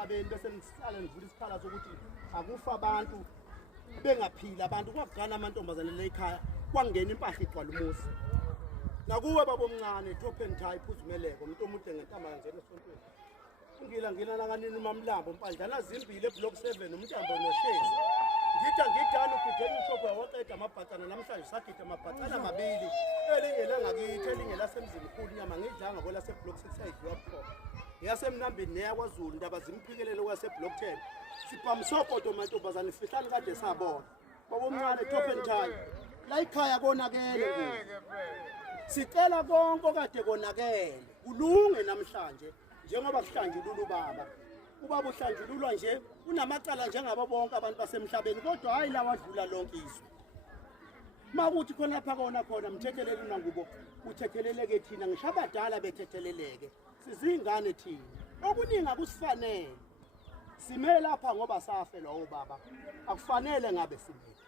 emhlabeni bese ngisala ngivula isikhala sokuthi akufa abantu bengaphila abantu kwagana amantombazane le ekhaya kwangena impahla igcwala umuzi nakuwe babomncane top and tie phuzumeleko umuntu omude ngentamba kanjena esontweni ngila nakanini uMamlambo mpandlana zimbili eblock 7 umntambo noshezi ngidana ukugidela ishophu yawaqeda amabhatana namhlanje sagida amabhatana amabili elinye la ngakithi elinye lasemzini khulu nyama ngidlanga bola seblock 6 ayidliwa bukhona yasemnambini neyakwaZulu ndaba zimphikelele kwase block 10 siphamsokodo mantombazane fihlani kade sabona babomncane top and tie la ikhaya konakele sicela konke kade konakele kulunge namhlanje njengoba kuhlanjulula ubaba uhlanjululwa nje unamacala njengabo bonke abantu basemhlabeni kodwa hayi la wadlula lonke izwe makuthi khona lapha khona mthethelele nangubo uthetheleleke thina ngisho abadala bethetheleleke sizingane thina okuningi akusifanele simele lapha ngoba safelwa obaba akufanele ngabe simele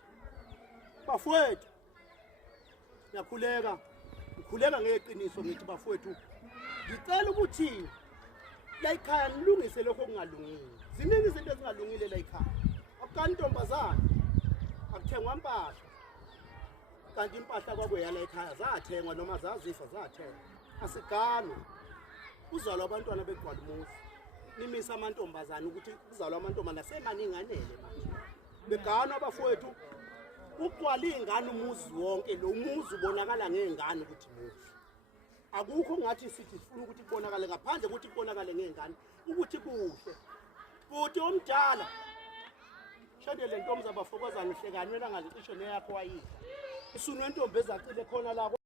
bafowethu ngikhuleka ngeqiniso ngithi bafowethu ngicela ukuthi la ikhaya nilungise lokho kungalungile ziningi izinto ezingalungile la ikhaya akukantombazana akuthengwa impahla kanti impahla kwakweya la ikhaya zathengwa noma zazifa zathengwa asigano kuzalwa abantwana begcwala umuzi nimisa amantombazana ukuthi kuzalwa amantombazana semaninganele manje beganwa abafowethu ugcwala ingane umuzi wonke lo muzi ubonakala ngengane ukuthi muhle akukho ngathi sithi sifuna ukuthi kubonakale ngaphandle ukuthi kubonakale ngengane ukuthi kuhle futhi omdala shadele ntombi zabafokozana ihlekani wena ngalicishe neyakho wayidla isunwe intombi ezacile khona la